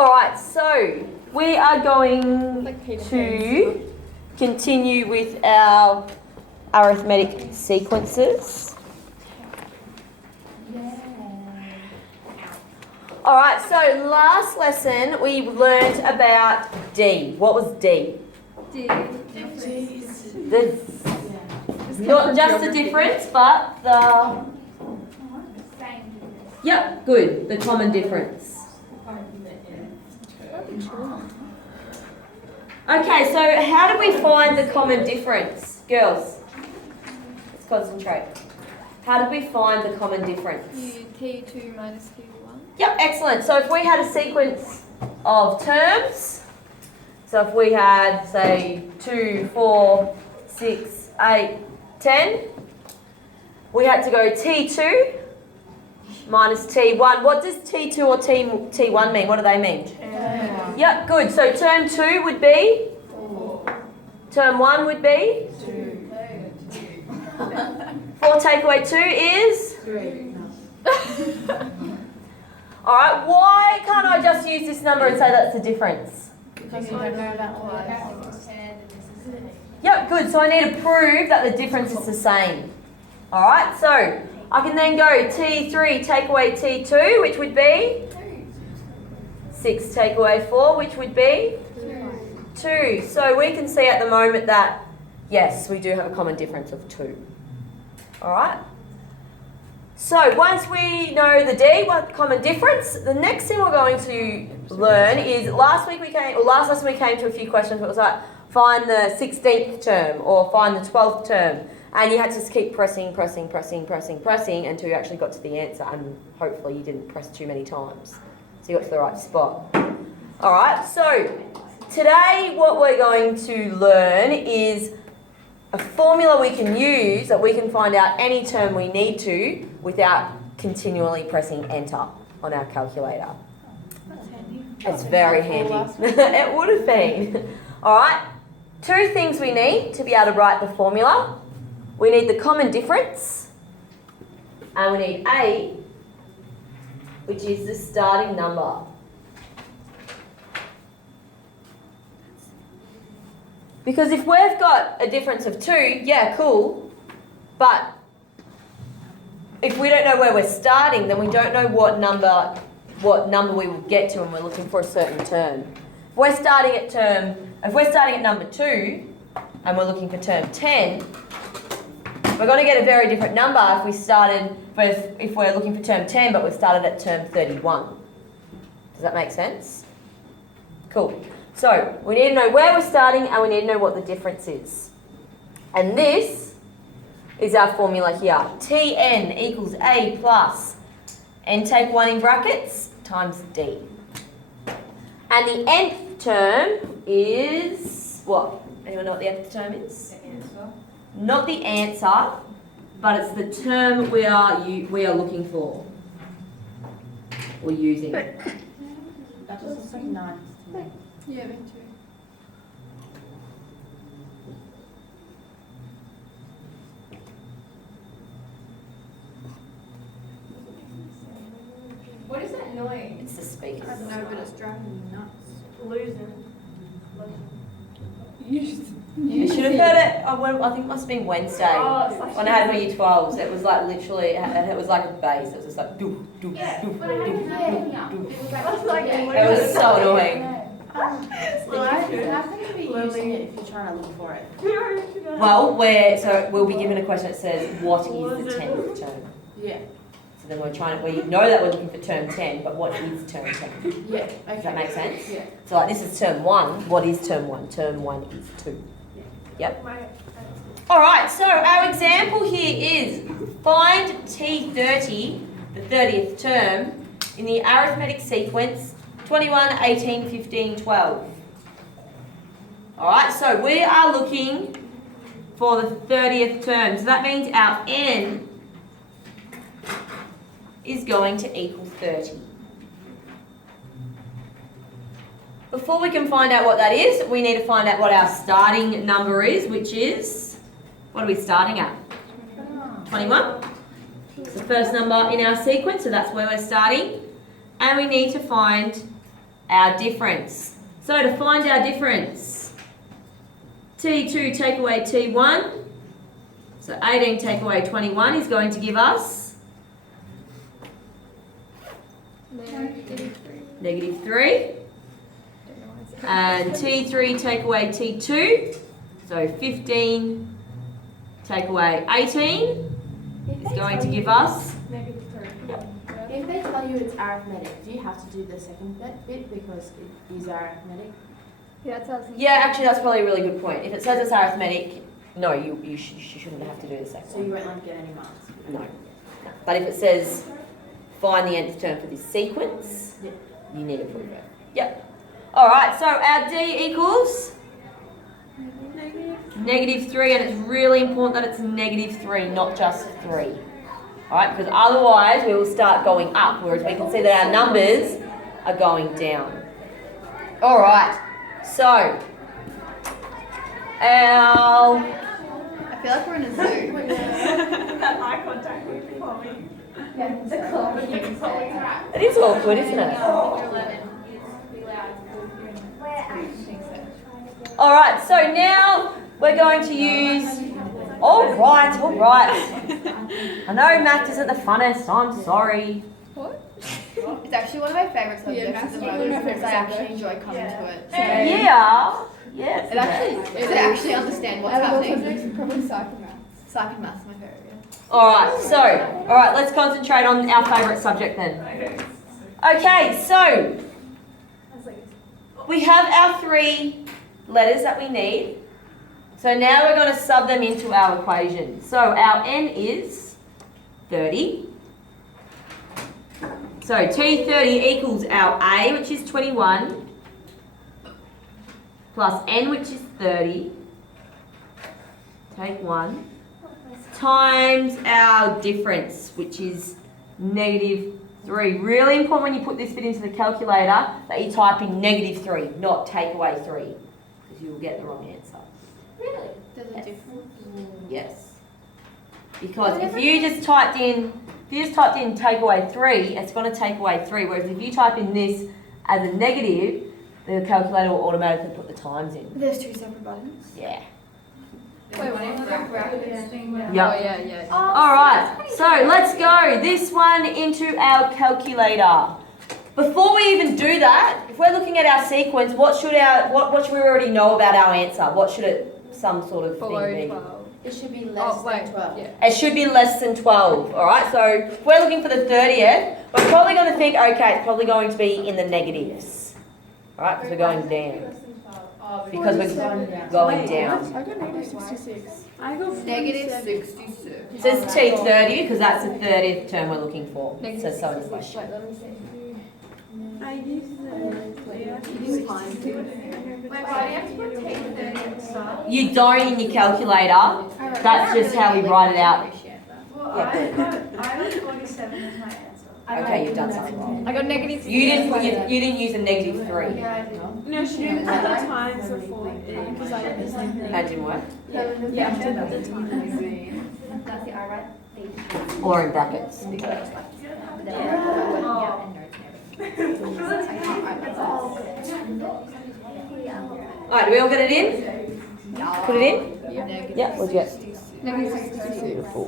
Alright, so we are going to continue with our arithmetic sequences. Alright, so last lesson we learned about D. What was D? Not just the difference, but the... Yep, good. The common difference. Okay, so how do we find the common difference? Girls, let's concentrate. How do we find the common difference? T2 minus T1. Yep, excellent. So if we had a sequence of terms, so if we had, say, 2, 4, 6, 8, 10, we had to go T2 minus T1. What does T2 or T1 mean? What do they mean? Term. Yep, good. So term 2 would be? 4. Term 1 would be? 2. 4 take away 2 is? 3. Alright, why can't I just use this number and say that's the difference? Because you don't know about twice. Yep, good. So I need to prove that the difference is the same. Alright, so I can then go T3 take away T2, which would be? 6 take away 4, which would be? 2. So we can see at the moment that, yes, we do have a common difference of 2. Alright? So once we know the D, what common difference, the next thing we're going to learn is last lesson we came to a few questions. It was like find the 16th term or find the 12th term, and you had to just keep pressing until you actually got to the answer, and hopefully you didn't press too many times, so you got to the right spot. All right. So today what we're going to learn is a formula we can use that we can find out any term we need to without continually pressing enter on our calculator. That's handy. It's very handy. It would have been. All right. 2 things we need to be able to write the formula. We need the common difference, and we need A, which is the starting number. Because if we've got a difference of 2, yeah, cool, but if we don't know where we're starting, then we don't know what number we will get to when we're looking for a certain term. If we're starting at number 2 and we're looking for term 10, we're going to get a very different number if we're looking for term 10 but we've started at term 31. Does that make sense? Cool. So we need to know where we're starting and we need to know what the difference is. And this is our formula here. Tn equals A plus n take 1 in brackets times D. And the nth term is what? Anyone know what the nth term is? The answer. Not the answer, but it's the term we are looking for or using. That just looks like 9 to me. Yeah, me too. What is that noise? It's the speakers. I don't know, but it's driving me nuts. Losing. You should have heard it. I think it must have been Wednesday when I had my year 12s. It was like literally, it was like a bass. It was just like doof, doof, doof, doof, doof. It was so annoying. Well, I think to be using it if you're trying to look for it. Well, we'll be given a question that says, what is the 10th term? Yeah. So then we know that we're looking for term 10, but what is term 10? Yeah. Okay. Does that make sense? Yeah. So like this is term 1. What is term 1? Term 1 is 2. Yep. Alright, so our example here is find T30, the 30th term, in the arithmetic sequence 21, 18, 15, 12. Alright, so we are looking for the 30th term. So that means our n is going to equal 30. Before we can find out what that is, we need to find out what our starting number is, which is, what are we starting at? 21. It's the first number in our sequence, so that's where we're starting. And we need to find our difference. So to find our difference, T2 take away T1, so 18 take away 21 is going to give us -3. And T3 take away T2, so 15 take away 18 is going to give us, If they tell you it's arithmetic, do you have to do the second bit because it is arithmetic? yeah, actually that's probably a really good point. If it says it's arithmetic, no, you shouldn't have to do the second So one. you won't like get any marks? No. But if it says find the nth term for this sequence, Yeah. you need to prove it. Yep. Alright, so our D equals -3, and it's really important that it's -3, not just 3. Alright, because otherwise we will start going up, whereas we can see that our numbers are going down. Alright, so our I feel like we're in a zoo. That eye contact with Chloe. The clock. it is awkward, isn't it? Alright, so now we're going to use. Alright. I know math isn't the funnest, I'm sorry. It's actually one of my favourite subjects at the maths moment is my because I favourite actually enjoy coming to it. Yeah. Yes. It actually, to actually understand what's happening. Probably psych and maths. Psych and maths is my favourite, yeah. Alright, let's concentrate on our favourite subject then. Okay, so we have our 3 letters that we need. So now we're going to sub them into our equation. So our n is 30. So T30 equals our A, which is 21, plus n, which is 30. Take 1. Times our difference, which is -3. Really important when you put this bit into the calculator that you type in -3, not take away 3, because you will get the wrong answer. Really? There's a Yes. difference? Yes. Because if you just typed in take away 3, it's going to take away 3. Whereas if you type in this as a negative, the calculator will automatically put the times in. There's 2 separate buttons? Yeah. Wait, one of them brackets thing. Yep. yeah. All right, so let's go this one into our calculator. Before we even do that, if we're looking at our sequence, what should we already know about our answer? What should it, some sort of thing be? It should be less than 12. It should be less than 12, all right? So if we're looking for the 30th, we're probably going to think, okay, it's probably going to be in the negatives, all right, because we're going down. Because we're going down. I got -66. I got -66. It says T30 because that's the 30th term we're looking for. It says so in the question. I used the Wait, why do you have to put T30 at the start? You don't in your calculator. That's just how we write it out. Well, Yeah. I got 47 as my answer. Okay, you've done something wrong. I got -6. You didn't use a -3. Yeah, I did. No, she didn't put the times before because I did the same thing. That didn't work. Yeah, I did the times. That's the I right? Or in brackets. Alright, do we all get it in? Put it in? Yeah, what'd you get? -66. Beautiful.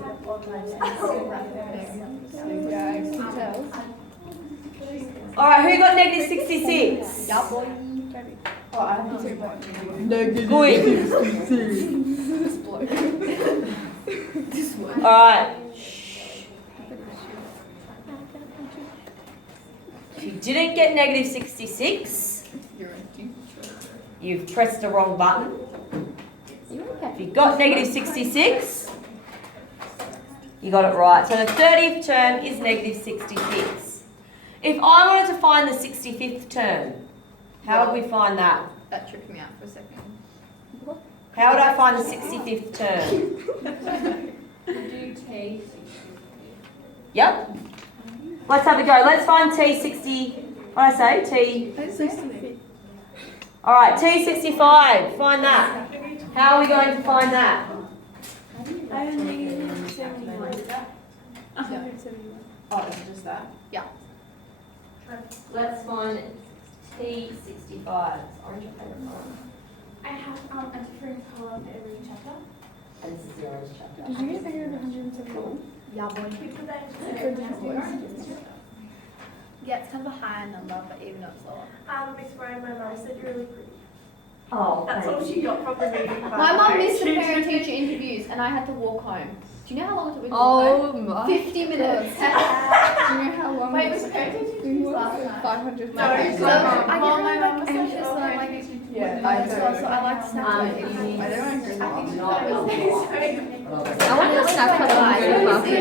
Alright, who got -66? Oh, I have to Good. Alright. If you didn't get -66, you've pressed the wrong button. If you got -66, you got it right. So the 30th term is -66. If I wanted to find the 65th term, how would we find that? That tripped me out for a second. How would I find the 65th term? Do T. Yep. Let's have a go. Let's find T60. What did I say? Alright, T65. Find that. How are we going to find that? I have -71. Oh, is it just that? Let's find T65. Orange your favourite colour? I have a different color for every chapter. And this is the orange chapter. Did you get figure of 171? Yeah, boy. We put that into For every different ones. Yeah, it's kind of a higher number, but even though it's lower. Miss Ryan, my mum said you're really pretty. Oh, That's all she got from the meeting. My mum missed the parent-teacher interviews, and I had to walk home. Do you know how long it took me to walk home? my. 50 minutes. Do you know how long Wait, it was was? parent-teacher We walked last for night? 500 No, meters. so I Mom, get my really mum like was anxious like, when I'm like, Yeah, I do. So I like to snap Um, it. I don't want to hear I think that. she I want to snap it live. Yeah. Do you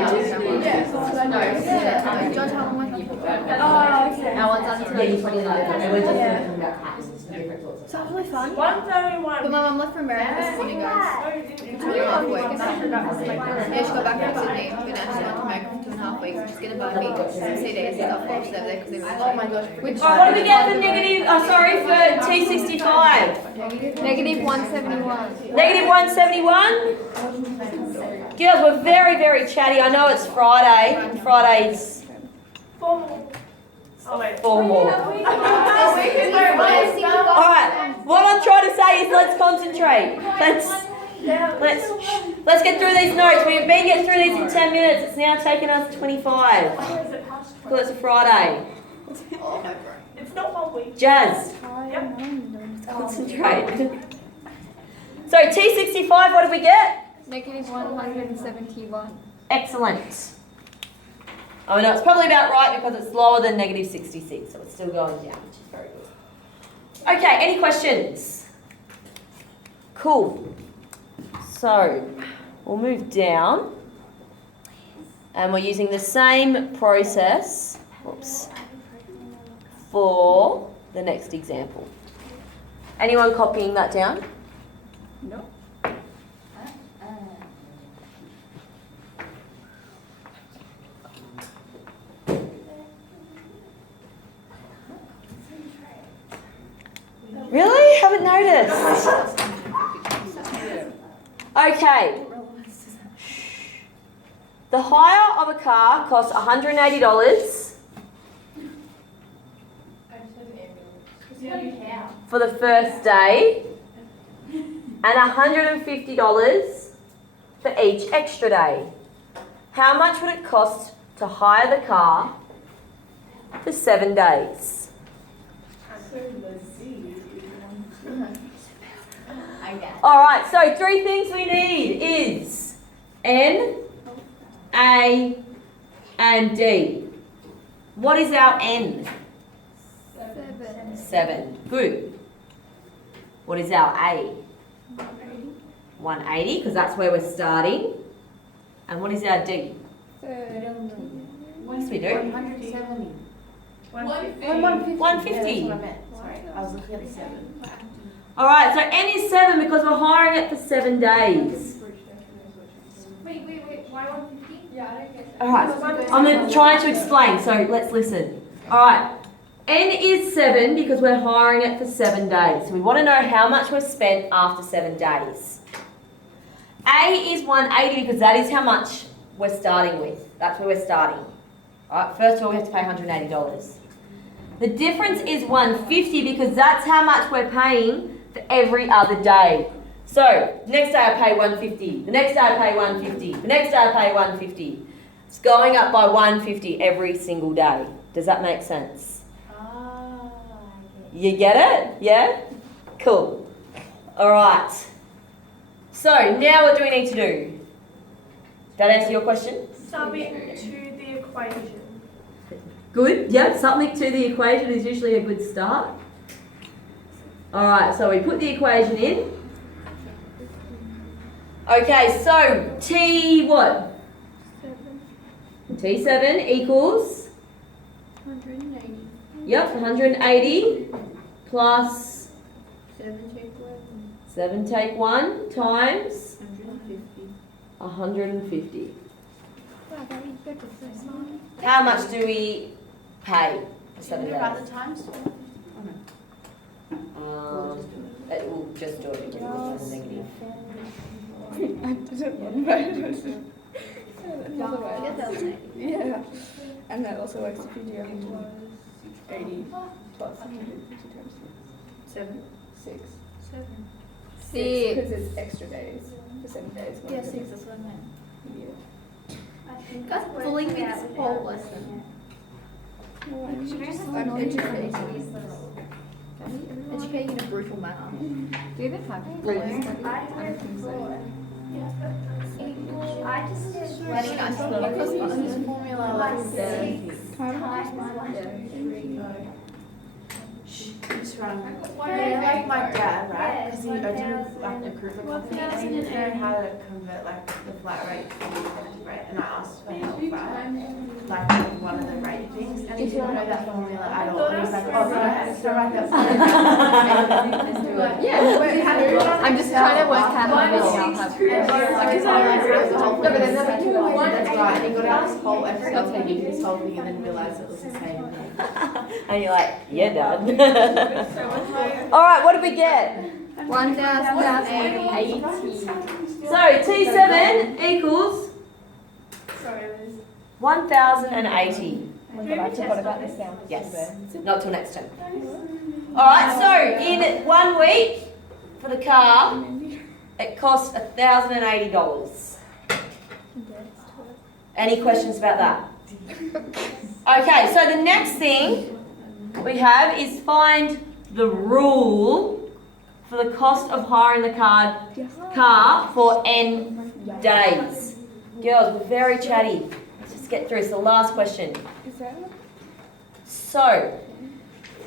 want to tell me Oh, okay. Our one's on Yeah, you're 29. And we're just Yeah. talking about patterns and different sorts of So it was really fun. 131. But my mum left for America this morning, guys. Yeah, Yeah, she got back from Sydney. Now she's gone to America for 2.5 weeks. She's going to buy me some CDs and stuff while she's over there because they were Oh my gosh. Alright, what do we get for negative, for T65? Negative 171. Negative 171? Girls, we're very, very chatty. I know it's Friday, and Friday's Formal. Oh, wait. formal. Alright. Alright, what I'm trying to say is let's concentrate. Let's get through these notes. We've been getting through these in 10 minutes. It's now taken us 25. Because it's a Friday. It's not 1 week. Jazz, Yep. concentrate. So T65, what did we get? Negative 171. Excellent. Oh no, it's probably about right because it's lower than negative 66, so it's still going down, which is very good. Okay, any questions? Cool. So, we'll move down. And we're using the same process, for the next example. Anyone copying that down? No. Really? Haven't noticed. Okay. The hire of a car costs $180 for the first day and $150 for each extra day. How much would it cost to hire the car for 7 days? Alright, so 3 things we need is N, A, and D. What is our N? 7. Good. What is our A? 180, because that's where we're starting. And what is our D? Yes, we do. 170. 150. 150. Yeah, that's what I meant. Sorry, I was looking at the 7. Alright, so N is 7 because we're hiring it for 7 days. Wait. Why 150? Yeah, I don't get that. Alright, I'm trying to explain, so let's listen. Alright, N is 7 because we're hiring it for 7 days. So we want to know how much we've spent after 7 days. A is 180 because that is how much we're starting with. That's where we're starting. Alright, first of all we have to pay $180. The difference is 150 because that's how much we're paying for every other day. So, next day I pay 150, the next day I pay 150, the next day I pay 150. It's going up by 150 every single day. Does that make sense? You get it? Yeah? Cool. Alright. So, now what do we need to do? That answer your question? Submit to the equation. Good. Yeah, something to the equation is usually a good start. Alright, so we put the equation in. Okay, so T what? T7 equals? 180. Yep, 180 plus 7 take 1 times 150. 150. Wow, that is better. How much do we pay for 7 Should we days? write the times? It will just do it because it's negative. I didn't know. Another way. Yeah. And that also works if you do 180 plus 150 times 7. 6. 7. 6 because it's extra days for 7 days. Yeah, 6, that's what I meant. Yeah. You guys bullying me this whole lesson. I'm educating in a brutal manner. Do they have I just did Letting us know because this formula like the Just wrong. Like my dad, right? Because he opened like a group of company and he didn't know how to convert like the flat rate to the effective rate. And I asked for help, right? Like one of the rate things, and he didn't know that formula at all. And he was like, "Oh, so I have to write that formula." Let's do it. Yeah, I'm just trying to work out how many I'll have. No, but then they're like, "You know what? That's right." And he got out this whole episode taking this whole thing, and then realised it was the same thing. And you're like, yeah, Dad. All right, what did we get? 1,080. So T7 equals 1,080. Oh my god, I forgot about this sound. Yes. Not till next term. All right. So in 1 week for the car, it cost $1,080. Any questions about that? Okay. So the next thing we have is find the rule for the cost of hiring the car for N days. Girls, we're very chatty. Let's just get through. So the last question. Is that? So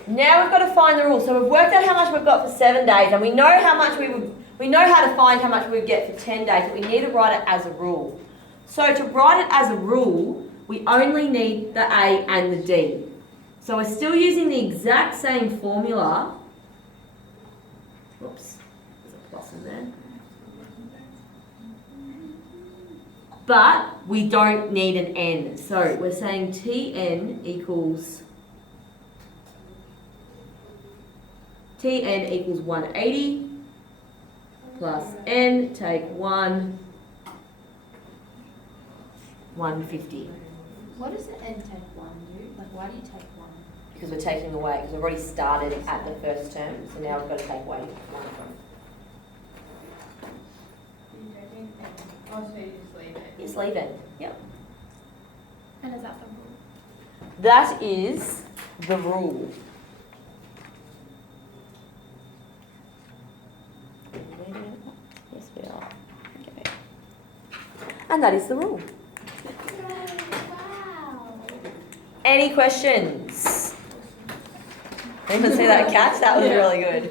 now we've got to find the rule. So we've worked out how much we've got for 7 days, and we know how much we know how to find how much we would get for 10 days, but we need to write it as a rule. So to write it as a rule, we only need the A and the D. So we're still using the exact same formula. Whoops, there's a plus in there. But we don't need an N. So we're saying Tn equals 180 plus N, take 1, 150. What does the N take 1 do? Like, why do you take 1? Because we're taking away, because we've already started at the first term, so now we've got to take away 1 from it. Oh, so you just leave it. Just leave it. Yep. And is that the rule? That is the rule. Yes, we are. Okay. And that is the rule. Any questions? Anyone see that catch? That was really good.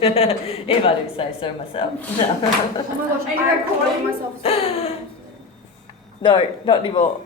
If I do say so myself. Oh my gosh, I recorded myself. No, not anymore.